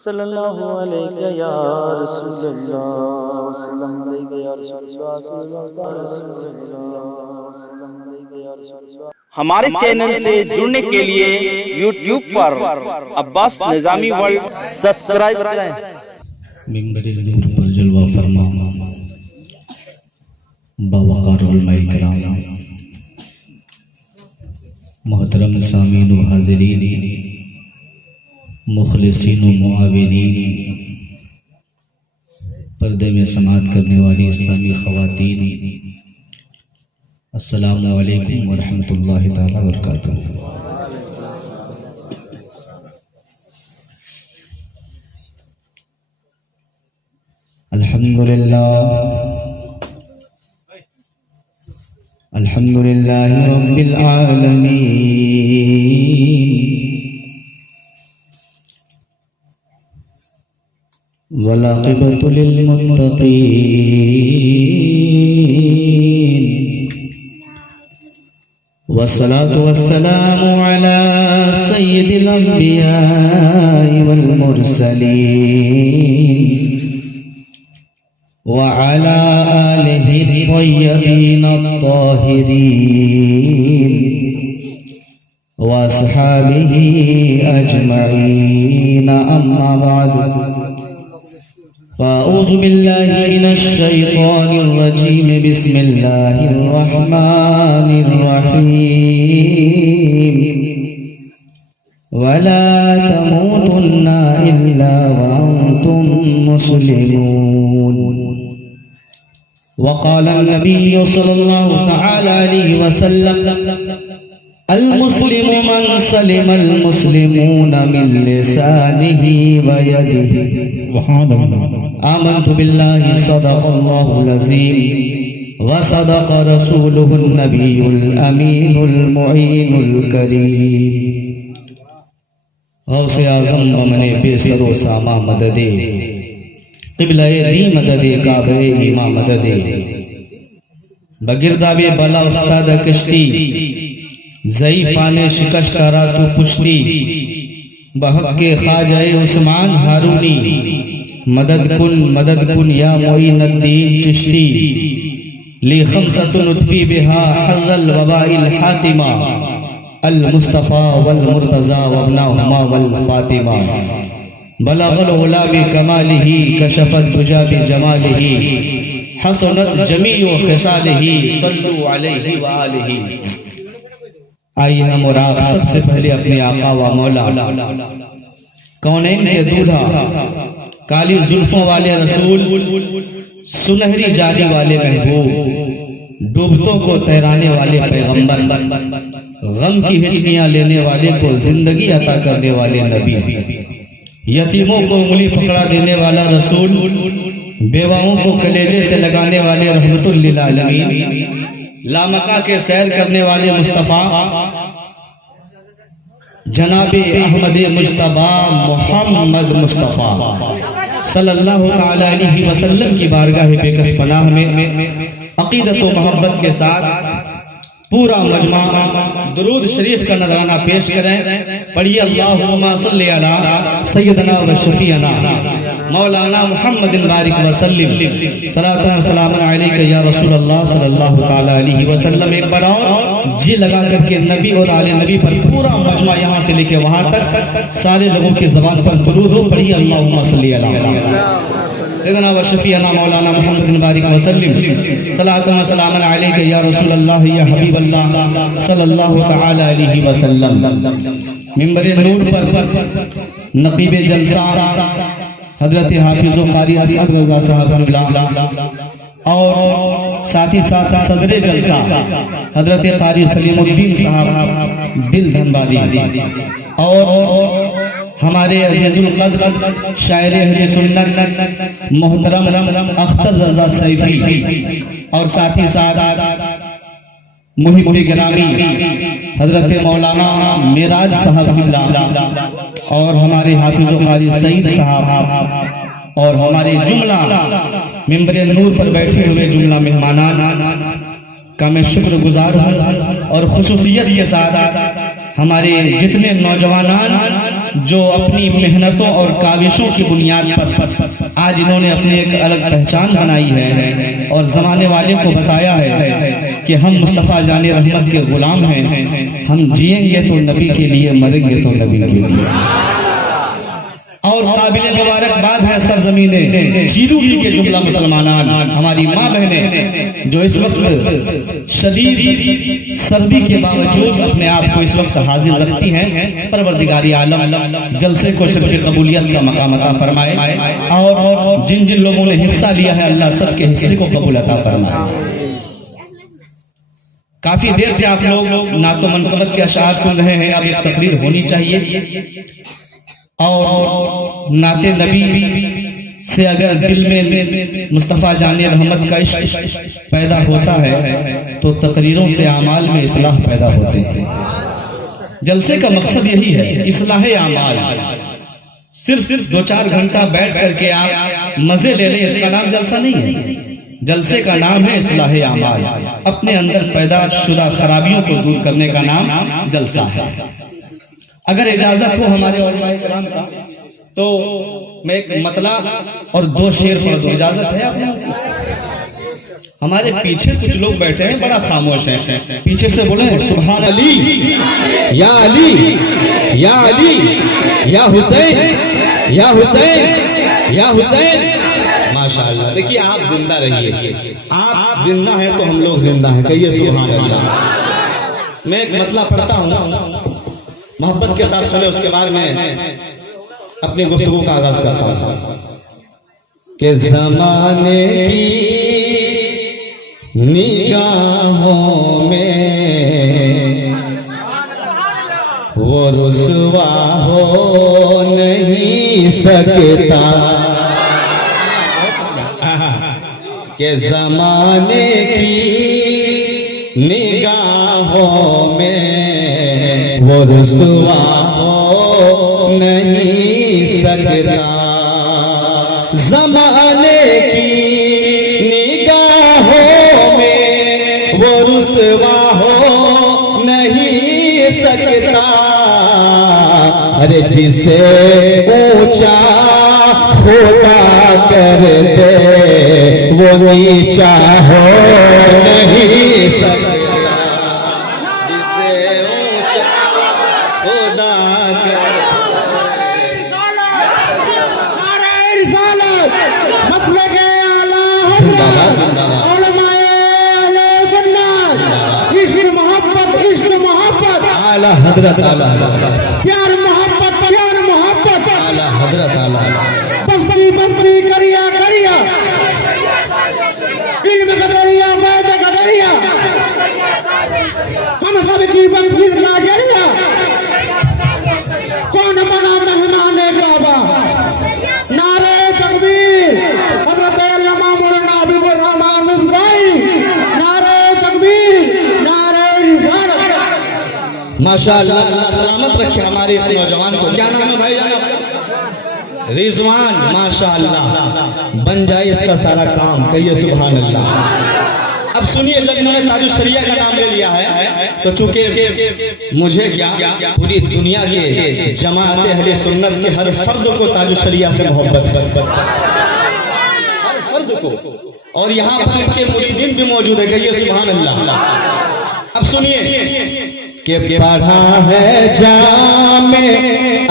صلی اللہ علیہ یا رسول اللہ وسلم علیہ یا رسول اللہ۔ ہمارے چینل سے جڑنے کے لیے یوٹیوب پر عباس نظامی ورلڈ سبسکرائب کریں۔ منبر نور پر جلوہ فرما باوقار علماء کرام، محترم سامعین و حاضرین، مخلصین و معاونین، پردے میں سماعت کرنے والی اسلامی خواتین، السلام علیکم ورحمۃ اللہ تعالی وبرکاتہ۔ الحمدللہ رب العالمین، والعاقبۃ للمتقین، والصلاة والسلام علی سید الانبیاء والمرسلین، وعلى آله الطيبين الطاهرين، وأصحابه أجمعين، أما بعد، فأعوذ بالله من الشيطان الرجيم، بسم الله الرحمن الرحيم، ولا تموتن إلا وأنتم مسلمون، وقال النبي صلى الله تعالى عليه وسلم: المسلم من سلم المسلمون من لسانه ويده، آمنت بالله صدق الله العظيم وصدق رسوله النبي الأمين المعين الكريم۔ غوث اعظم بمن بے سر و ساما مددے، قبلہ دی مددے، کعبہ ایما مددے، بگردہ بے بلا استاد کشتی، ضعیفان شکشت را تو پشتی، بحق کے خواجہ عثمان ہارونی، مدد کن یا معین الدین چشتی، لی خمسۃ نطفی بہا حر الوباء الحاتمہ، المصطفیٰ والمرتضیٰ وابناہما والفاطمہ، بلغ العلا بکمالہ، کشف الدجا بجمالہ، حسنت جمیع خصالہ، صلو علیہ وآلہ۔ آئیے ہم اور آپ سب سے پہلے اپنے آقا و مولا، کونین کے دولہا، کالی زلفوں والے رسول، سنہری جالی والے محبوب، ڈوبتوں کو تیرانے والے پیغمبر، غم کی ہچکیاں لینے والے کو زندگی عطا کرنے والے نبی، یتیموں کو انگلی پکڑا دینے والا رسول، بیواؤں کو کلیجے سے لگانے والے رحمت للعالمین، لامکہ کے سیر کرنے والے مصطفیٰ جناب احمد مجتبیٰ محمد مصطفیٰ صلی اللہ تعالی علیہ وسلم کی بارگاہ بے کس پناہ میں عقیدت و محبت کے ساتھ پورا مجمع درود شریف کا نذرانہ پیش کریں۔ پڑھیے اللہم صلی علی سیدنا و شفیعنا مولانا محمد بارک وسلم، صلاۃ و سلام علیک یا رسول اللہ صلی اللہ تعالی علیہ وسلم۔ ایک بار اور جی لگا کر کے نبی اور آل نبی پر پورا مجمع یہاں سے لے کے وہاں تک سارے لوگوں کی زبان پر درود ہو۔ پڑھیے اللہم صلی علی سیدنا و شفیعنا مولانا محمد بارک وسلم، صلاۃ و سلام علیک یا رسول اللہ یا حبیب اللہ صلی اللہ تعالی علیہ وسلم۔ منبر نور پر نقیب جلسہ حضرت حافظ و قاری اسعد رضا صاحب اور ساتھ ہی ساتھ صدر جلسہ حضرت قاری سلیم الدین صاحب دل دھنبادی، اور ہمارے عزیز القدر شاعر اہل سنت محترم اختر رضا سیفی، اور ساتھ ہی ساتھ محب گرامی حضرت مولانا معراج صاحب قبلہ، اور ہمارے حافظ و قاری سعید صاحب، اور ہمارے جملہ منبر نور پر بیٹھے ہوئے جملہ مہمانان کا میں شکر گزار ہوں، اور خصوصیت کے ساتھ ہمارے جتنے نوجوانان جو اپنی محنتوں اور کاوشوں کی بنیاد پر آج انہوں نے اپنی ایک الگ پہچان بنائی ہے اور زمانے والے کو بتایا ہے کہ ہم مصطفیٰ جان رحمت کے غلام ہیں، ہم جئیں گے تو نبی کے لیے، مریں گے تو نبی کے لیے۔ اور قابل مبارکباد ہے سرزمین جیروبی کے جملہ مسلمانان، ہماری ماں بہنیں جو اس وقت شدید سردی کے باوجود اپنے آپ کو اس وقت حاضر رکھتی ہیں۔ پروردگار عالم جلسے کو شرف قبولیت کا مقام عطا فرمائے، اور جن جن لوگوں نے حصہ لیا ہے اللہ سب کے حصے کو قبول عطا فرمائے۔ کافی دیر سے آپ لوگ نعت و منقبت کے اشعار سن رہے ہیں، اب ایک تقریر ہونی چاہیے، اور نعت نبی سے اگر دل میں مصطفیٰ جان رحمت کا عشق پیدا ہوتا ہے تو تقریروں سے اعمال میں اصلاح پیدا ہوتے ہیں۔ جلسے کا مقصد یہی ہے، اصلاح اعمال۔ صرف 2-4 گھنٹہ بیٹھ کر کے آپ مزے لے لیں، اس کا نام جلسہ نہیں ہے۔ جلسے کا نام ہے اصلاح اعمال، اپنے اندر پیدا شدہ خرابیوں کو دور کرنے کا نام جلسہ ہے۔ اگر اجازت ہو ہمارے علماء کرام کا تو میں ایک مطلع اور 2 شعر پڑھ دوں، اجازت ہے آپ لوگوں؟ ہمارے پیچھے کچھ لوگ بیٹھے ہیں بڑا خاموش ہیں، پیچھے سے بولیں سبحان علی یا علی یا علی یا حسین یا حسین یا حسین۔ ماشاءاللہ، دیکھیے آپ زندہ رہیے، آپ زندہ ہیں تو ہم لوگ زندہ ہیں، کہیے سبحان اللہ۔ میں ایک مطلع پڑھتا ہوں، محبت کے ساتھ سنے، اس کے بعد میں اپنی گفتگو کا آغاز کرتا ہوں۔ کہ زمانے کی نگاہوں میں وہ رسوا ہو نہیں سکتا، کہ زمانے کی نگاہوں میں وہ رسوا ہو نہیں سکتا، زمانے کی نگاہوں میں وہ رسوا ہو نہیں سکتا، ارے جسے اونچا خدا کر دے وہ نیچا ہو نہیں سکتا، حضرت پیار محبت اعلیٰ حضرت بستی کریا علم کا دریا فیض کا دریا ہم سب کی بنفیس کا ذریعہ کون بنا مہمان کعبہ نعرہ تکبیر حضرت علامہ مولانا حبیب الرحمان مصباحی نعرہ تکبیر نعرہ رسالت۔ ماشاءاللہ، اللہ سلامت رکھے ہمارے اس نوجوان کو۔ کیا نام ہے بھائی جان؟ رضوان۔ ماشاءاللہ، بن جائے اس کا سارا کام، کہیے سبحان اللہ۔ اب سنیے، جب انہوں نے تاج الشریعہ کا نام لے لیا ہے تو چونکہ مجھے کیا پوری دنیا کے جماعت اہل سنت کے ہر فرد کو تاج الشریعہ سے محبت ہے، ہر فرد کو، اور یہاں پر ان کے مریدین بھی موجود ہے، کہیے سبحان اللہ۔ اب سنیے کہ پڑھا ہے جامع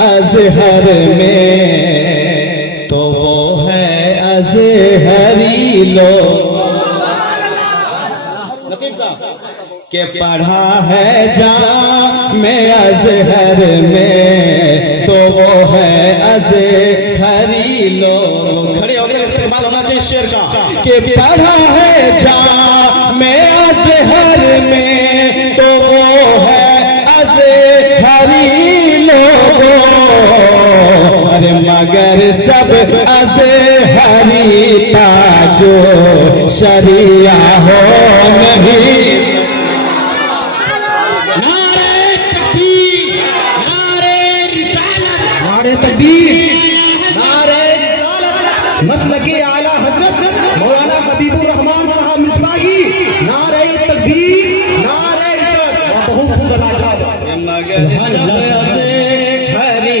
ازہر میں تو وہ ہے ازہری لوگ، کہ پڑھا ہے جامع ازہر میں تو وہ ہے ازہری لوگ۔ کھڑے ہو کر استقبال ہونا چاہیے شعر کا، کہ پڑھا ہے جامع ازہر میں تو وہ ہے ازہری لوگوں، ارے مگر سب ازہری تاج شریعہ ہو نہیں۔ نعرہ تکبیر نعرہ رسالت نعرہ تکبیر نعرہ رسالت، مسلک اعلیٰ حضرت مولانا حبیب الرحمان صاحب مصباحی نعرہ تکبیر نعرہ رسالت۔ بہت خوب مگر سب ازہری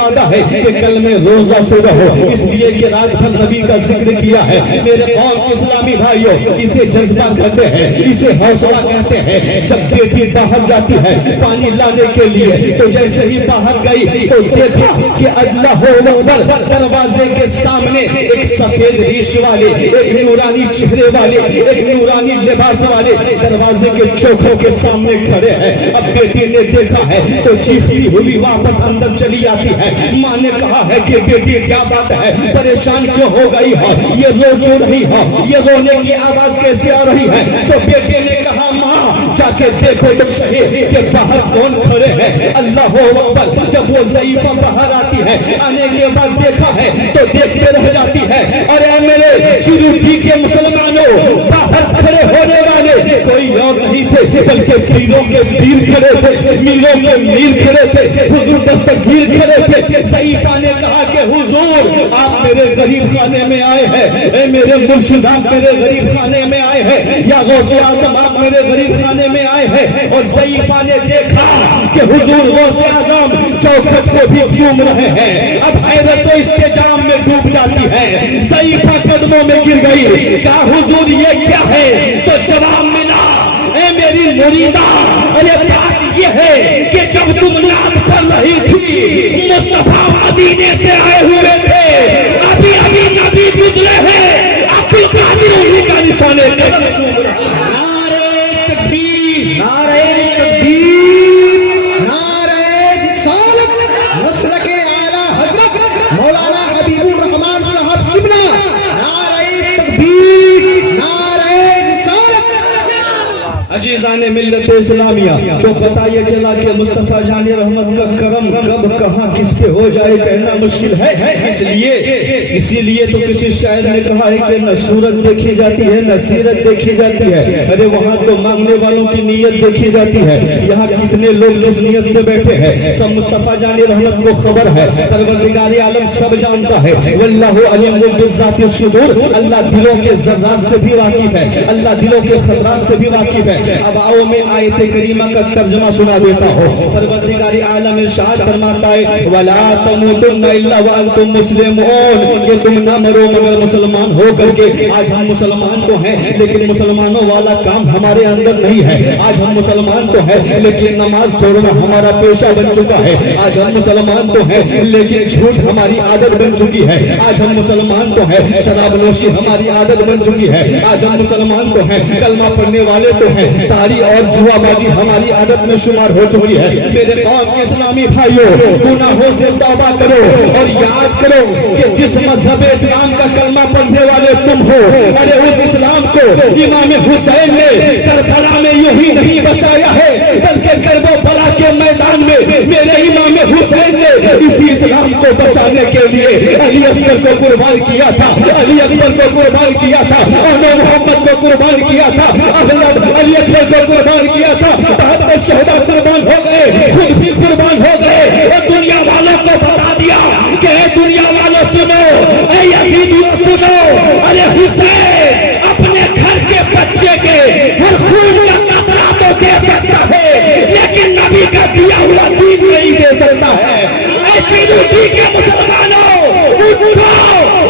ارادہ ہے کہ کل میں روزہ سے رہو، اس لیے کہ رات بھر نبی کا ذکر کیا ہے۔ میرے قوم کے اسلامی بھائیوں، اسے جذبہ کہتے ہیں، اسے حوصلہ کہتے ہیں۔ جب بیٹی باہر جاتی ہے پانی لانے کے لیے تو جیسے ہی باہر گئی تو دیکھا کہ اللہ اکبر، دروازے کے سامنے ایک سفید ریش والے، ایک نورانی چہرے والے، ایک نورانی لباس والے دروازے کے چوکھوں کے سامنے کھڑے ہیں۔ اب بیٹی نے دیکھا ہے تو چیختی ہوئی واپس اندر چلی آتی ہے۔ ماں نے کہا ہے کہ بیٹی کیا بات ہے، پریشان کیوں ہو گئی ہو، یہ رو کیوں رہی ہو، یہ رونے کی آواز کیسے آ رہی ہے؟ تو بیٹے نے کہا ماں جا کے دیکھو تو صحیح کہ باہر کون کھڑے ہیں۔ اللہ اکبر، جب وہ ضعیفہ باہر آتی ہے، آنے کے بعد دیکھا ہے تو دیکھتے رہ جاتی ہے۔ اور اے میرے چیروٹی کے مسلمانوں، باہر کھڑے ہونے والے کوئی اور نہیں تھے بلکہ پیروں کے پیر کھڑے تھے، میروں کے میر کھڑے تھے، حضور دستگیر کھڑے تھے۔ ضعیفہ نے کہا کہ حضور آپ میرے غریب خانے میں آئے ہیں، اے میرے مرشد آپ میرے غریب خانے میں آئے ہیں، یا غوث اعظم آپ میرے غریب خانے میں آئے ہیں۔ اور ضعیفہ نے دیکھا کہ حضور غوث اعظم چوکھٹ کو بھی چوم رہے ہیں۔ اب حیرت و استجام میں ڈوب جاتی ہے، ضعیفہ قدموں میں گر گئی، کہا حضور یہ کیا ہے؟ تو جواب ملا، اے میری مریدہ، ارے بات یہ ہے کہ جب تم نعت پڑھ رہی تھی مصطفیٰ مدینے سے آئے ہوئے تھے، ابھی ابھی نبی گزرے ہیں، عبد القادر انہی کا نشان قدم چوم رہا ہے۔ نعرہ تکبیر، نعرہ تکبیر، نعرہ رسالت، مسلک اعلیٰ حضرت مولانا حبیب الرحمان صاحب قبلہ، نعرہ تکبیر، نعرہ رسالت۔ عزیزان ملت اسلامیہ، تو پتہ یہ چلا کہ مصطفیٰ جان رحمت کا کرم کب کہاں کس پہ ہو جائے کہنا مشکل ہے۔ اسی لیے تو کسی شاعر نے کہا ہے کہ نہ صورت دیکھی جاتی ہے نہ سیرت دیکھی جاتی ہے، ارے وہاں تو مانگنے والوں کی نیت دیکھی جاتی ہے۔ یہاں کتنے لوگ کس نیت سے بیٹھے ہیں سب مصطفیٰ جان رحمت کو خبر ہے، پروردگار عالم سب جانتا ہے۔ واللہ علیم بذات الصدور، اللہ دلوں کے ذرات سے بھی واقف ہے، اللہ دلوں کے خطرات سے بھی واقف ہے۔ اب آؤ میں آیت کریمہ کا ترجمہ سنا دیتا ہوں۔ پروردگار عالم ارشاد فرماتا ہے وَلَا تَمُوتُنَّ إِلَّا وَأَنْتُمْ مُسْلِمُونَ، کہ تم نہ مرو مگر مسلمان ہو کر کے۔ آج ہم مسلمان تو ہیں لیکن مسلمانوں والا کام ہمارے اندر نہیں ہے۔ آج ہم مسلمان تو ہیں لیکن نماز چھوڑنا ہمارا پیشہ بن چکا ہے۔ آج ہم مسلمان تو ہیں لیکن جھوٹ ہماری عادت بن چکی ہے۔ آج ہم مسلمان تو ہیں، شراب نوشی ہماری عادت بن چکی ہے۔ آج ہم مسلمان تو ہیں، کلمہ پڑھنے والے تو ہیں، تاری اور جوا بازی ہماری عادت میں شمار ہو چکی ہے۔ میرے قوم کے اسلامی بھائیوں، گناہوں سے توبہ کرو اور یاد کرو کہ جس مذہب اسلام کا کلمہ پڑھنے والے تم ہو، ارے اس اسلام کو امام حسین نے کربلا میں یوں ہی نہیں بچایا ہے بلکہ کربلا کے میدان میں میرے امام حسین نے اسی اسلام کو بچانے کے لیے علی اصغر کو قربان کیا تھا، علی اکبر کو قربان کیا تھا، اور محمد کو قربان کیا تھا، علی اکبر کو قربان کیا تھا، 72 شہداء قربان ہو گئے، خود بھی قربان ہو گئے، اور دنیا والوں کو بتا دیا کہ اے دنیا والوں سنو، اے یزیدیوں سنو، ارے حسین اپنے گھر کے بچے کے ہر خون کا قطرہ تو دے سکتا ہے لیکن نبی کا دیا ہوا دین نہیں دے سکتا ہے۔ اے چیروٹی کے مسلمانوں اٹھو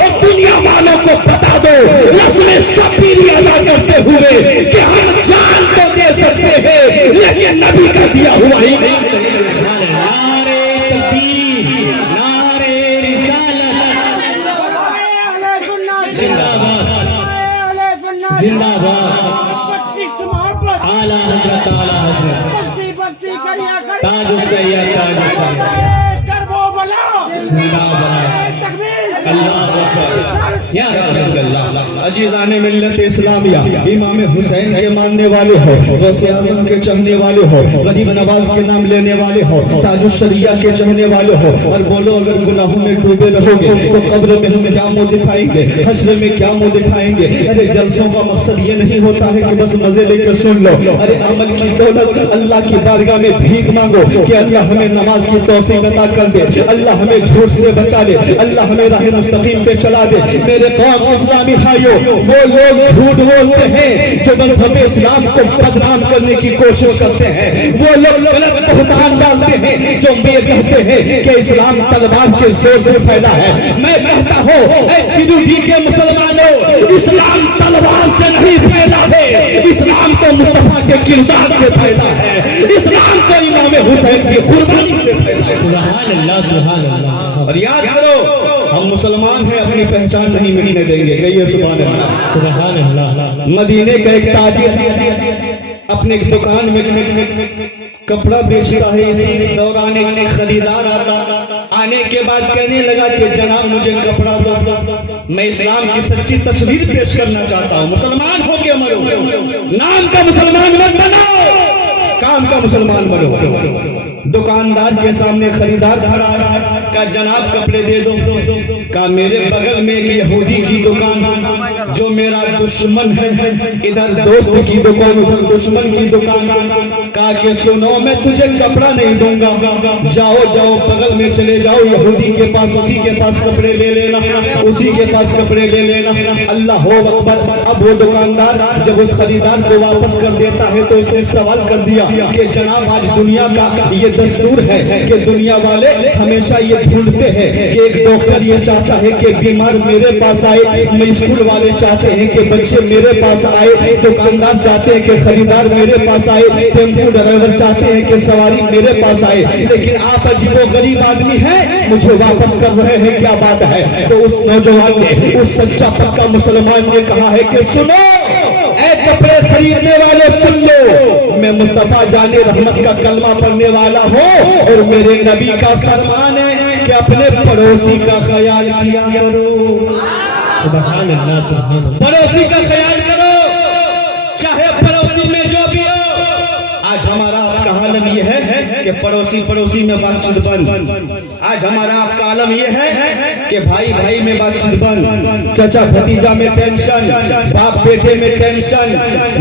اور دنیا والوں کو بتا دو رسم شبیری ادا کرتے ہوئے کہ ہم جان تو دے سکتے ہیں لیکن نبی کا دیا ہوا ہی نہیں۔ نعرہ تکبیر، نعرہ رسالت، زندہ باد، زندہ باد، اعلیٰ حضرت، اعلیٰ حضرت، تاج السید، تاج السید، زندہ باد، اللہ اکبر، یا رسول اللہ۔ عزیزان ملت اسلامیہ، امام حسین کے ماننے والے ہو، غوث اعظم کے چاہنے والے ہو، غریب نواز کے نام لینے والے ہو، تاج الشریعہ کے چاہنے والے ہو، اور بولو اگر گناہوں میں ڈوبے رہو گے تو قبر میں ہم کیا منہ دکھائیں گے، حشر میں کیا منہ دکھائیں گے۔ ارے جلسوں کا مقصد یہ نہیں ہوتا ہے کہ بس مزے لے کے سن لو، ارے عمل کی دولت اللہ کی بارگاہ میں بھیک مانگو کہ اللہ ہمیں نماز کی توفیق عطا کر دے، اللہ ہمیں جھوٹ سے بچا لے، اللہ ہمیں راہ مستقیم پہ چلا دے۔ میرے قوم اسلامی بھائیوں، وہ لوگ جھوٹ بولتے ہیں جو مذہب اسلام کو بدنام کرنے کی کوشش کرتے ہیں، وہ لوگ غلط بہتان ڈالتے ہیں جو یہ کہتے ہیں کہ اسلام تلوار کے زور سے پھیلا ہے۔ میں کہتا ہوں اے چیروڈی کے مسلمانوں، اسلام تلوار سے نہیں پھیلا ہے، اسلام تو مصطفیٰ کے کردار سے پھیلا ہے، اسلام تو امام حسین کی قربانی سے پھیلا ہے۔ سبحان اللہ سبحان اللہ۔ اور یاد کرو ہم مسلمان ہیں، اپنی پہچان نہیں مٹنے دیں گے، کہیے سبحان اللہ۔ سبحان اللہ۔ مدینے کا ایک تاجر اپنے دکان میں کپڑا بیچتا ہے، اسی دوران ایک خریدار آنے کے بعد کہنے لگا کہ جناب مجھے کپڑا دو، میں اسلام کی سچی تصویر پیش کرنا چاہتا ہوں، مسلمان ہو کے مرو، نام کا مسلمان مت بنو، کام کا مسلمان بنو۔ دکاندار کے سامنے خریدار کھڑا ہے، کہا جناب کپڑے دے دو، کہا میرے بغل میں ایک یہودی کی دکان جو میرا دشمن ہے، ادھر دوست کی دکان ادھر دشمن کی دکان، کہا کہ سنو میں تجھے کپڑا نہیں دوں گا، جاؤ جاؤ بغل میں چلے جاؤ یہودی کے پاس، اسی کے پاس کپڑے لے لینا، اسی کے پاس کپڑے لے لینا۔ اللہ اکبر۔ اب وہ دکاندار جب اس خریدار کو واپس کر دیتا ہے تو اس نے سوال کر دیا کہ جناب آج دنیا کا یہ دستور ہے کہ دنیا والے ہمیشہ یہ ڈھونڈتے ہیں کہ ایک ڈاکٹر یہ چاہتا ہے کہ بیمار میرے پاس آئے، میں اسکول والے چاہتے ہیں کہ بچے میرے پاس آئے، دکاندار چاہتے ہیں کہ خریدار میرے پاس آئے، ٹیمپو ڈرائیور چاہتے ہیں کہ سواری میرے پاس آئے، لیکن آپ عجیب و غریب آدمی ہیں، مجھے واپس کر رہے ہیں، کیا بات ہے؟ تو اس نوجوان نے، اس سچا پکا مسلمان نے کہا ہے کہ سنو اے کپڑے خریدنے والے سن لو، میں مصطفیٰ جان رحمت کا کلمہ پڑھنے والا ہوں، اور میرے نبی کا فرمان ہے کہ اپنے پڑوسی کا خیال کیا کرو، سبحان اللہ سبحان اللہ۔ پڑوسی کا خیال کرو، چاہے پڑوسی میں جو بھی ہو۔ آج ہمارا آپ کا عالم یہ ہے کہ پڑوسی میں بات چیت بند، آج ہمارا آپ کا عالم یہ ہے کہ بھائی میں بات چیت بند، چچا بھتیجا میں ٹینشن، باپ بیٹے میں ٹینشن،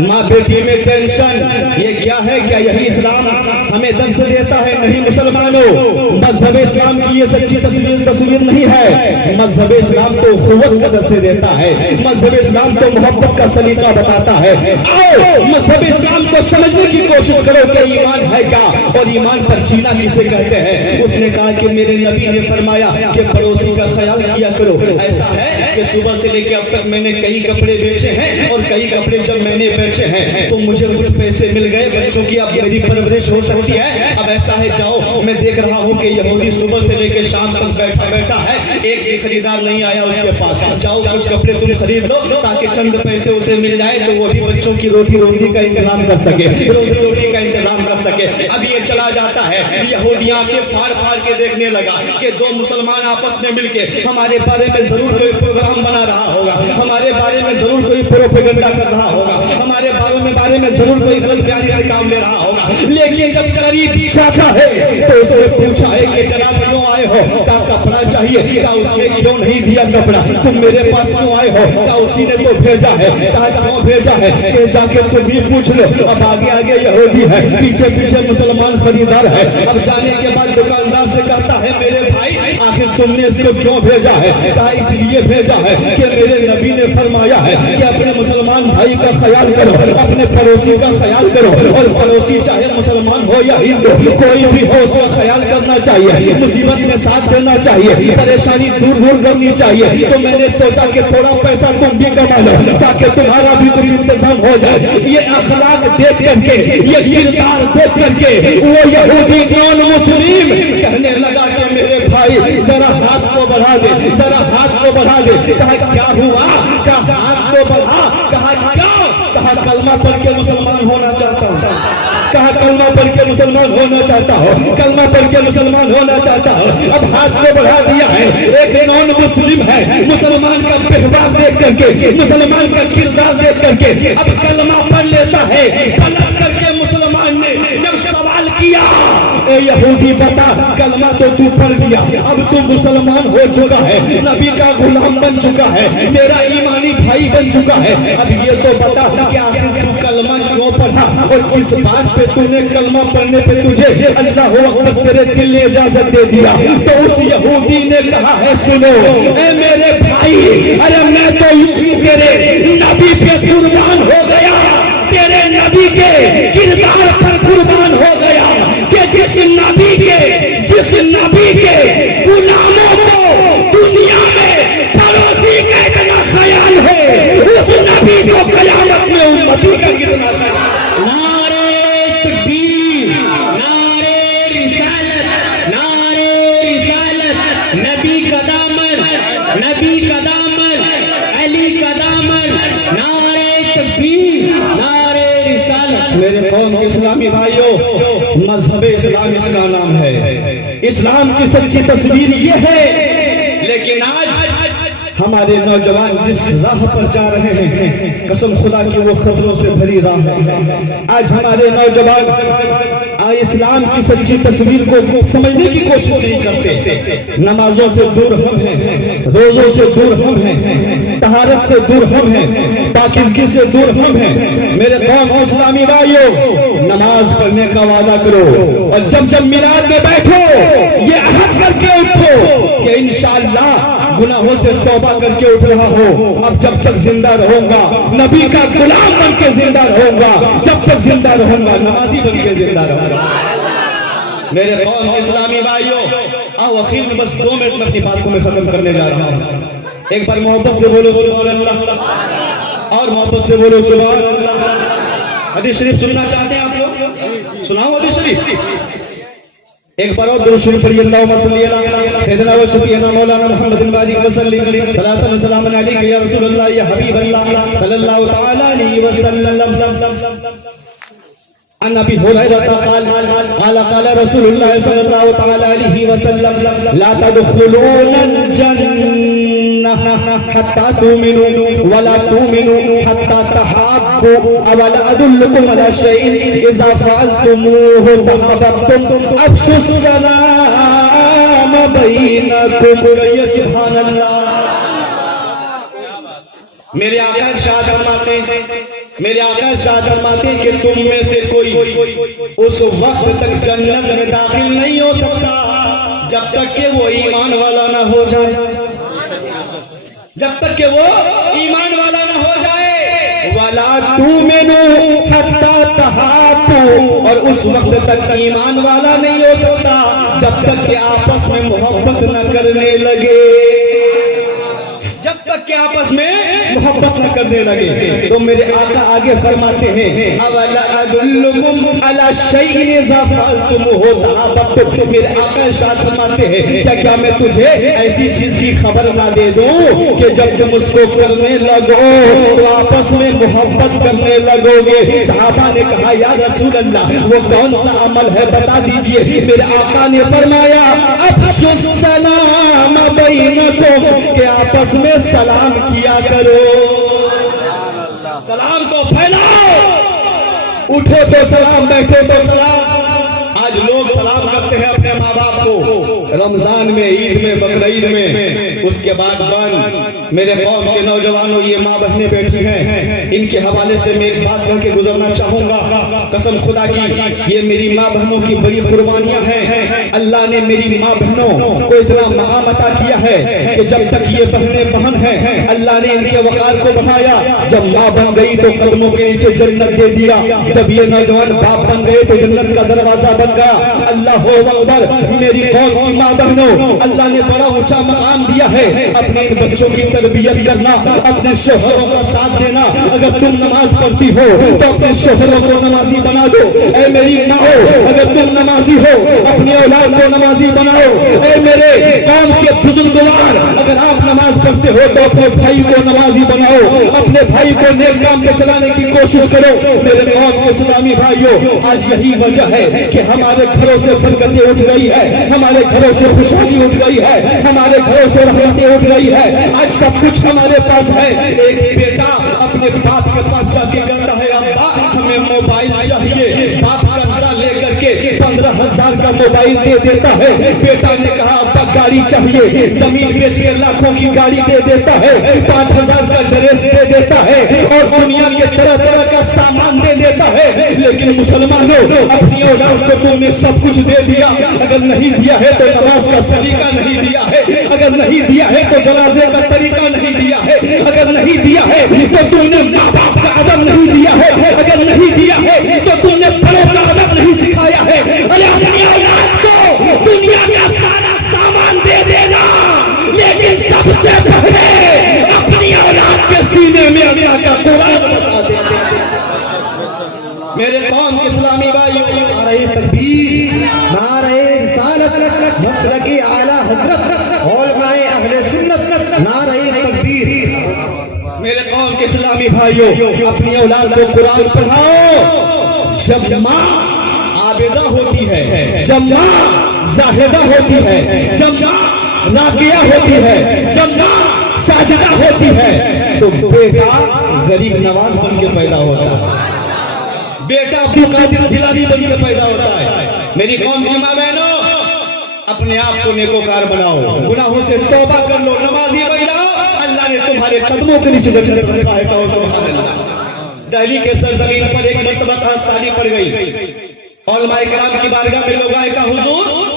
ماں بیٹی میں ٹینشن۔ یہ کیا ہے؟ کیا یہی اسلام ہمیں درس دیتا ہے؟ نہیں مسلمانوں، مذہب اسلام کی یہ سچی تصویر نہیں ہے، مذہب اسلام تو اخوت کا درس دیتا ہے، مذہب اسلام تو محبت کا سلیقہ بتاتا ہے۔ آؤ مذہب اسلام کو سمجھنے کی کوشش کرو کہ ایمان ہے کیا اور ایمان پر جینا کسے کہتے ہیں۔ اس نے کہا کہ میرے نبی نے فرمایا کہ پڑوسی کا خیال کیا کرو۔ ایسا ہے کہ صبح سے لے کے اب تک میں نے کئی کپڑے بیچے ہیں، اور کئی کپڑے جب میں نے بیچے ہیں تو مجھے کچھ پیسے مل گئے، بچوں کی اب میری پرورش ہو سکتی ہے۔ اب ایسا ہے جاؤ، میں دیکھ رہا ہوں کہ یہودی صبح سے لے کے شام تک بیٹھا ہے، ایک بھی خریدار نہیں آیا اس کے پاس، جاؤ کچھ کپڑے تم خرید لو تاکہ چند پیسے اسے مل جائے تو وہ بھی بچوں کی روزی کا انتظام کر سکے، روزی کا انتظام کر سکے۔ اب یہ چلا جاتا ہے، یہودی آنکھیں پھاڑ کے دیکھنے لگا کہ دو مسلمان آپس میں مل کے ہمارے بارے میں ضرور کوئی پروگرام بنا رہا ہوگا، ہمارے بارے میں ضرور کوئی پروپیگنڈا کر رہا ہوگا، ہمارے بارے میں ضرور کوئی غلط بیانی سے کام لے رہا ہوگا۔ لیکن جب قریب جاتا ہے تو اس نے پوچھا ہے کہ جناب کیوں آئے ہو؟ کہا کپڑا چاہیے۔ کہا اس نے کیوں نہیں دیا کپڑا؟ تم میرے پاس کیوں آئے ہو؟ کہا اسی نے تو بھیجا ہے۔ کہا کیوں بھیجا ہے؟ کہ جا کے تم بھی پوچھ لو۔ اب آگے یہودی ہے، پیچھے مسلمان خریدار ہے۔ اب جانے کے بعد دکاندار سے کہتا ہے میرے بھائی آخر تم نے اس کو کیوں بھیجا ہے؟ کہا اس لیے بھیجا ہے کہ میرے نبی نے فرمایا ہے کہ اپنے مسلمان بھائی کا خیال کرو، اپنے پڑوسی کا خیال کرو، اور پڑوسی چاہے مسلمان ہو یا ہندو کوئی بھی ہو اس کا خیال کرنا چاہیے، مصیبت میں ساتھ دینا چاہیے، پریشانی دور کرنی چاہیے۔ تو میں نے سوچا کہ تھوڑا پیسہ تم بھی کما لو تاکہ تمہارا بھی کچھ انتظام ہو جائے۔ یہ اخلاق دیکھ کر کے، یہ کردار دیکھ کر کے وہ یہودی نان مسلم کہنے لگا کہ میرے بھائی ذرا ہاتھ کو بڑھا دے، ذرا ہاتھ کو بڑھا دے۔ کہا کیا ہوا؟ کہا ہاتھ کو بڑھا۔ کہا کیا؟ کہا کلمہ پڑھ کے مسلمان ہونا چاہتا ہوں، کہا کلمہ پڑھ کے مسلمان ہونا چاہتا ہوں، کلمہ پڑھ کے مسلمان ہونا چاہتا ہوں۔ اب ہاتھ کو بڑھا دیا ہے، ایک نان مسلم ہے، مسلمان کا ویوہار دیکھ کر کے، مسلمان کا کردار دیکھ کر کے اب کلمہ پڑھ لیتا ہے۔ پلٹ کر کے مسلمان نے جب سوال کیا اے یہودی بتا کلمہ تو تو پڑھ لیا، اب تو مسلمان ہو چکا ہے، نبی کا غلام بن چکا ہے، میرا ایمانی بھائی بن چکا ہے، اب یہ تو بتا کہ آخر تو کلمہ کیوں پڑھا اور کس بات پہ تو نے کلمہ پڑھنے پہ تجھے اللہ اکبر تیرے دل نے اجازت دے دیا؟ تو اس یہودی نے کہا ہے سنو اے میرے بھائی بھائی ارے میں تو تیرے نبی پہ قربان ہو گیا، تیرے نبی کے کردار پر قربان ہو گیا کہ جس نبی کے غلاموں کو دنیا میں پڑوسی کا اتنا خیال ہے، اس نبی کو قیامت میں امتی کا کتنا خیال۔ نعرہ تکبیر، نعرہ رسالت، نعرہ رسالت، نبی کا دامن، نبی کا دامن، علی کا دامن، نعرہ تکبیر، نعرہ رسالت۔ میرے قوم کے اسلامی بھائیوں، مذہب اسلام اس کا نام ہے، اسلام کی سچی تصویر یہ ہے، لیکن آج ہمارے نوجوان جس راہ پر جا رہے ہیں، قسم خدا کی وہ خطروں سے بھری راہ ہے۔ آج ہمارے نوجوان اسلام کی سچی تصویر کو سمجھنے کی کوشش نہیں کرتے، نمازوں سے دور ہم ہیں، روزوں سے دور ہم ہیں، طہارت سے دور ہم ہیں، پاکیزگی سے دور ہم ہیں۔ میرے قوم اسلامی بھائیوں، نماز پڑھنے کا وعدہ کرو، اور جب میلاد میں بیٹھو یہ عہد کر کے اٹھو کہ انشاءاللہ گناہوں سے توبہ کر کے اٹھ رہا ہو، اب جب تک زندہ رہوں گا نبی کا غلام بن کے زندہ رہوں گا، جب تک زندہ رہوں گا نمازی بن کے زندہ رہوں گا۔ میرے قوم اسلامی بھائیوں، آؤ اخیر میں بس 2 منٹ میں اپنی بات کو میں ختم کرنے جا رہا ہوں۔ ایک بار محبت سے بولو سبحان اللہ، اور محبت سے بولو سبحان اللہ۔ حدیث شریف سننا چاہتے ہیں آپ لوگ؟ سناؤ حدیث شریف۔ ایک بار اور درود شریف پڑھیے، اللہم صلی علی سیدنا و شفیعنا مولانا محمد بارک وسلم، صلاۃ و سلام علیک یا رسول اللہ یا حبیب اللہ صلی اللہ تعالی علیہ وسلم۔ عن ابي هريره قال قال رسول الله صلى الله تعالى عليه وسلم لا تدخلون الجنه حتى تؤمنوا ولا تؤمنوا حتى تحابوا اولا ادلكم على شيء اذا فعلتموه تحاببتم افشوا السلام بينكم يا سبحان الله۔ میرے آقا ارشاد فرماتے ہیں، میرے آقا ارشاد فرماتے ہیں کہ تم میں سے کوئی اس وقت تک جنت میں داخل نہیں ہو سکتا جب تک کہ وہ ایمان والا نہ ہو جائے، جب تک کہ وہ ایمان والا نہ ہو جائے۔ وَلَا تُؤْمِنُوا حَتَّى تَحَابُوا، اور اس وقت تک ایمان والا نہیں ہو سکتا جب تک کہ آپس میں محبت نہ کرنے لگے، جب تک کہ آپس میں محبت نہ کرنے لگے۔ تو میرے آقا آگے فرماتے ہیں اولا ادلکم علی شیء اذا فعلتموه تحاببتم، میرے آقا ارشاد فرماتے ہیں کیا میں تجھے ایسی چیز کی خبر نہ دے دوں کہ جب تم اس کو کرنے لگو تو آپس میں محبت کرنے لگو گے۔ صحابہ نے کہا یا رسول اللہ وہ کون سا عمل ہے بتا دیجئے۔ میرے آقا نے فرمایا افشوا السلام بینکم، کہ آپس میں سلام کیا کرو، سلام کو پھیلاؤ، اٹھو تو سلام، بیٹھو تو سلام۔ آج لوگ سلام کرتے ہیں اپنے ماں باپ کو رمضان میں، عید میں، بقرعید میں، اس کے بعد بند۔ میرے قوم کے نوجوانوں، یہ ماں بہنیں بیٹھی ہیں، ان کے حوالے سے میں ایک بات کر کے گزرنا چاہوں گا۔ قسم خدا کی یہ میری ماں بہنوں کی بڑی قربانیاں ہیں۔ اللہ نے میری ماں بہنوں کو اتنا مقام عطا کیا ہے کہ جب تک یہ بہنیں بہن ہیں اللہ نے ان کے وقار کو بڑھایا۔ جب ماں بن گئی تو قدموں کے نیچے جنت دے دیا، جب یہ نوجوان باپ بن گئے تو جنت کا دروازہ بن گیا۔ اللہ اکبر۔ میری قوم کی ماں بہنوں، اللہ نے بڑا اونچا مقام دیا ہے اپنے ان بچوں کی تربیت کرنا، اپنے شوہروں کا ساتھ دینا۔ اگر تم نماز پڑھتی ہو تو اپنے شوہروں کو نمازی بنا دو۔ اے میری ماں ہو، اگر تم نمازی ہو اپنے اولاد کو نمازی بناؤ۔ اے میرے قوم کے بزرگوار، اگر آپ نماز پڑھتے ہو تو اپنے بھائی کو نمازی بناؤ، اپنے بھائی کو نیک کام پہ چلانے کی کوشش کرو۔ میرے قوم کے اسلامی بھائیوں، آج یہی وجہ ہے کہ ہمارے گھروں سے برکتیں اٹھ گئی ہے، ہمارے گھروں سے خوشحالی اٹھ گئی ہے، ہمارے گھروں سے رحمتیں اٹھ گئی ہے۔ آج سب کچھ ہمارے پاس ہے۔ ایک بیٹا اپنے باپ کے پاس جا کے کہتا ہے ابا ہمیں موبائل چاہیے، باپ قرضہ لے کر کے 15,000 کا موبائل دے دیتا ہے۔ بیٹا نے کہا ابا گاڑی چاہیے، زمین بیچ کے لاکھوں کی گاڑی دے دیتا ہے، 5,000 کا ڈریس دے دیتا ہے اور دنیا کے طرح طرح کا سامان دے دیتا ہے۔ لیکن مسلمانوں، اپنی اولاد کو تم نے سب کچھ دے دیا، اگر نہیں دیا ہے تو نماز کا سلیقہ نہیں دیا ہے، اگر نہیں دیا ہے تو جنازے کا طریقہ نہیں نہیں دیا ہے تو تم نے ماں باپ کا ادب نہیں دیا ہے، اگر نہیں دیا ہے تو تم نے بڑوں کا ادب نہیں سکھایا ہے۔ ارے اپنی اولاد کو دنیا کا سارا سامان دے دینا، لیکن سب سے پہلے اپنی اولاد کے سینے میں اللہ کا قرآن بسا دینا۔ میرے قوم کے اسلامی بھائیوں، نعرہ تکبیر، نعرہ رسالت، مسلک اعلی حضرت، علماء اہل سنت، نعرہ تکبیر۔ میرے قوم کے اسلامی بھائیوں، اپنی اولاد کو قرآن پڑھاؤ۔ جب ماں عابدہ ہوتی ہے، جب ماں زاہدہ ہوتی ہے، جب ماں راکعہ ہوتی ہے، جب ماں ساجدہ ہوتی ہے، تو بیٹا غریب نواز بن کے پیدا ہوتا ہے، بیٹا عبد القادر جیلانی بن کے پیدا ہوتا ہے۔ میری قوم کی ماں بہنوں، اپنے آپ کو نیکوکار بناؤ، گناہوں سے توبہ کر لو، نمازی بن جاؤ، اللہ نے تمہارے قدموں کے نیچے جنت رکھا ہے، کہو سبحان اللہ۔ دہلی کے سرزمین پر ایک مرتبہ سالی پڑ گئی، علماء کرام کی بارگاہ میں لوگ آئے، کہا حضور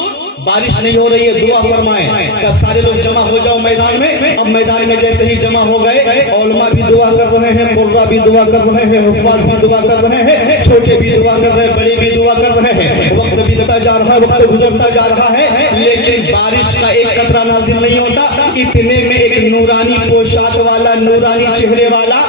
بارش نہیں ہو رہی ہے، دعا فرمائیں۔ کہا سارے لوگ جمع ہو جاؤ میدان میں۔ اب میدان میں جیسے ہی جمع ہو گئے، علماء بھی دعا کر رہے ہیں، قراء بھی دعا کر رہے ہیں، حفاظ بھی دعا کر رہے ہیں، چھوٹے بھی دعا کر رہے ہیں، بڑے بھی دعا کر رہے ہیں۔ وقت بیتتا جا رہا ہے، وقت گزرتا جا رہا ہے، لیکن بارش کا ایک قطرہ نازل نہیں ہوتا۔ اتنے میں ایک نورانی پوشاک والا، نورانی چہرے والا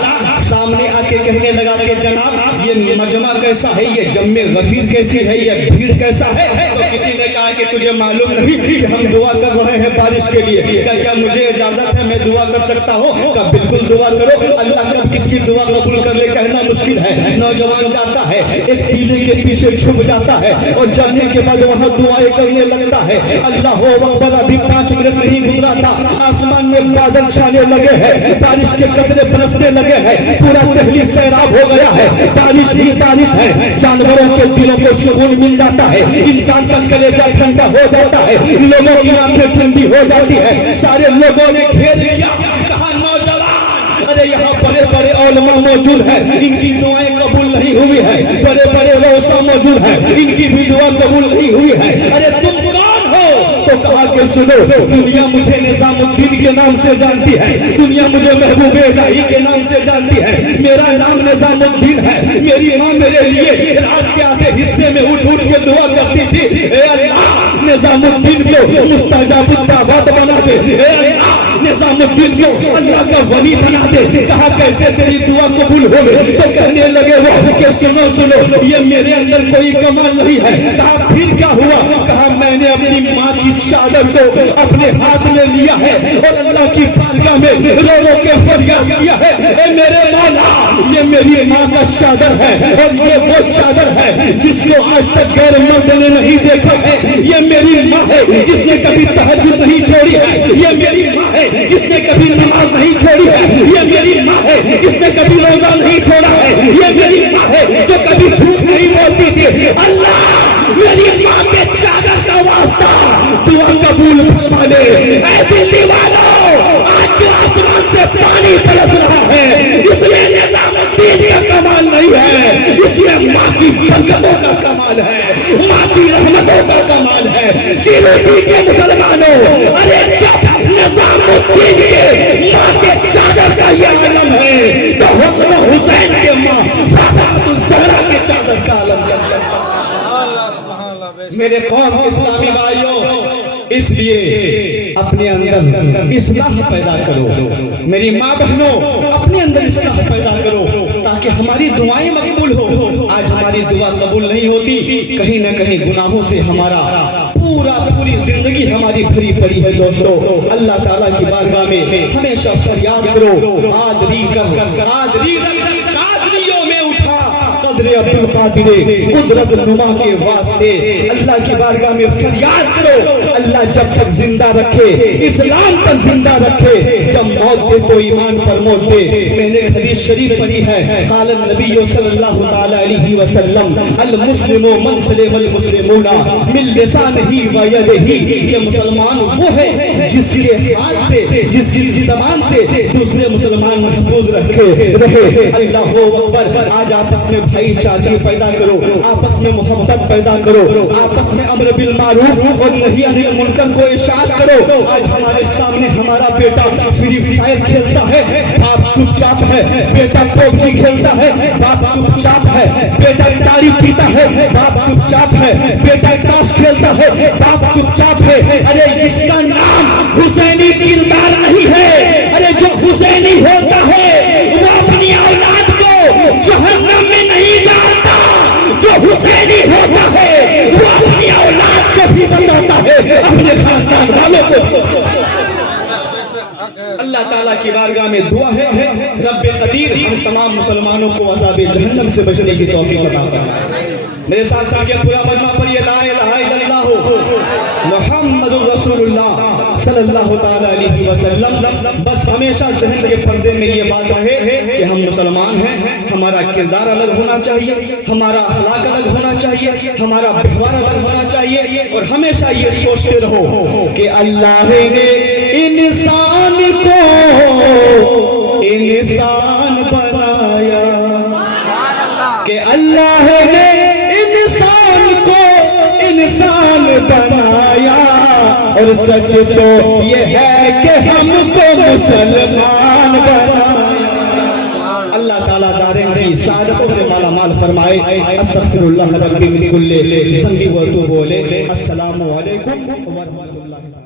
سامنے آ کے کہنے لگا کہ جناب یہ مجمع کیسا ہے، یہ جمع غفیر کیسی ہے، یہ بھیڑ کیسا ہے؟ تو کسی نے کہا کہ تجھے معلوم نہیں کہ ہم دعا کر رہے ہیں بارش کے لیے، کیا مجھے اجازت ہے، میں دعا کر سکتا ہوں؟ کہا بالکل دعا کرو، اللہ کب کس کی دعا قبول کر لے کہنا مشکل ہے۔ نوجوان جاتا ہے، ایک ٹیلے کے پیچھے چھپ جاتا ہے اور جانے کے بعد وہاں دعائیں کرنے لگتا ہے۔ اللہ اکبر، ابھی 5 منٹ نہیں گزرا تھا، آسمان میں بادل چھانے لگے ہیں، بارش کے قطرے برسنے لگے ہیں، پورا دہلی سیراب ہو گیا ہے، بارش ہی بارش ہے، جانوروں کے دلوں کو سکون مل جاتا ہے، انسان کا کلیجہ ٹھنڈا ہو جاتا ہے، لوگوں کی آنکھیں ٹھنڈی ہو جاتی ہے۔ سارے لوگوں نے گھیر لیا، کہا نوجوان، ارے یہاں بڑے بڑے علماء موجود ہیں، ان کی دعائیں قبول نہیں ہوئی ہے، بڑے بڑے روسا موجود ہیں، ان کی بھی دعا قبول نہیں ہوئی ہے، ارے تم کون ہو؟ تو کہا کہ سنو، دنیا مجھے نظام الدین کے نام سے جانتی ہے، دنیا مجھے محبوب الہی کے نام سے جانتی ہے، میرا نام نظام الدین ہے، میری ماں میرے لیے رات کے آدھے حصے میں اٹھ اٹھ کے دعا کرتی تھی، اے اللہ نظام الدین کو مستجاب الدعوات بنا دے، اے اللہ نظام الدین کو اللہ کا ولی بنا دے۔ کہا کیسے تیری دعا قبول ہوگی؟ تو کہنے لگے وہ کہ سنو سنو، یہ میرے اندر کوئی کمال نہیں ہے۔ کہا پھر کیا ہوا؟ کہا میں نے اپنی ماں کی چادر کو اپنے ہاتھ میں لیا ہے اور اللہ کی بارگاہ میں رو رو کے فریاد کیا ہے، اے میرے مولا یہ میری ماں کا چادر ہے اور یہ وہ چادر ہے جس کو آج تک غیر مرد نے نہیں دیکھا ہے، یہ میری ماں ہے جس نے کبھی تہجد نہیں چھوڑی ہے، یہ میری ماں ہے جس نے کبھی نماز نہیں چھوڑی ہے، یہ میری ماں ہے جس نے کبھی روزہ نہیں چھوڑا ہے، یہ میری ماں ہے جو کبھی جھوٹ نہیں بولتی تھی۔ اللہ میری ماں کے چادر کا واسطہ دعا قبول فرما لے۔ اے دل دیوانو، آج جو آسمان سے پانی برس رہا ہے اس میں نظام الدین کا کمال نہیں ہے، اس میں ماں کی برکتوں کا کمال ہے، ماں کی رحمتوں کا کمال ہے۔ چیروٹی کے مسلمانوں، ارے جب نظام الدین کے ماں کے چادر کا یہ عالم ہے تو حسن حسین کے ماں فاطمہ الزہرا کے چادر کا عالم ہے۔ میرے قوم کے اسلامی بھائیوں، اس لیے اپنے اندر اصلاح پیدا کرو، میری ماں بہنوں اپنے اندر اصلاح پیدا کرو تاکہ ہماری دعائیں مقبول ہو۔ آج ہماری دعا قبول نہیں ہوتی، کہیں نہ کہیں گناہوں سے ہمارا پوری زندگی ہماری بھری پڑی ہے۔ دوستو اللہ تعالیٰ کی بارگاہ میں ہمیشہ فریاد کرو، قادری کر، قادریوں میں اٹھا قدر عبد القادر قدرت نما کے واسطے، اللہ کی بارگاہ میں فریاد کرو۔ اللہ جب تک زندہ رکھے، اسلام پر زندہ رکھے، جب موت دے تو ایمان پر موت دے۔ میں نے حدیث شریف پڑھی ہے، قال النبی صلی اللہ تعالی علیہ وسلم المسلم من سلم المسلمون من لسانہ و یدہ، کہ مسلمان وہ ہے جس کے ہاتھ سے جس کی زبان سے دوسرے مسلمان محفوظ رکھے رہے. اللہ اکبر. آج آپس میں بھائی چارگی پیدا کرو, آپس میں محبت پیدا کرو, آپس میں امر بالمعروف اور نہی عن المنکر کو ارشاد کرو. آج ہمارے سامنے ہمارا بیٹا فری فائر کھیلتا ہے, باپ چپ چاپ ہے. بیٹا پوبجی کھیلتا ہے, باپ چپ چاپ ہے. بیٹا تاڑی پیتا ہے, باپ چپ چاپ ہے. بیٹا تاش کھیلتا ہے, باپ چپ چاپ ہے. ارے اس کا نام حسینی کردار نہیں ہے. ارے جو حسینی ہوتا ہے وہ اپنی اولاد کو جہنم میں نہیں ڈالتا. جو حسینی ہوتا ہے وہ اپنی اولاد کو بھی بچاتا ہے, اپنے خاندان والوں کو. اللہ تعالیٰ کی بارگاہ میں دعا ہے, رب قدیر ہم تمام مسلمانوں کو عذاب جہنم سے بچنے کی توفیق عطا فرمائے. میرے ساتھ کیا پورا مجمع پڑھیے لا الہ الا اللہ محمد رسول اللہ صلی اللہ تعالیٰ علیہ وسلم. بس ہمیشہ ذہن کے پردے میں یہ بات رہے کہ ہم مسلمان ہیں, ہمارا کردار الگ ہونا چاہیے, ہمارا اخلاق الگ ہونا چاہیے, ہمارا ویوہار الگ ہونا چاہیے. اور ہمیشہ یہ سوچتے رہو کہ اللہ نے انسان کو انسان بنایا, کہ اللہ نے انسان کو انسان بنایا. اور سچ تو یہ ہے کہ ہم کو مسلمان بنایا. اللہ تعالیٰ دارین کی سعادتوں سے مالا مال فرمائے. استغفر اللہ ربی من کل ذنب و اتوب الیہ. السلام علیکم ورحمۃ اللہ.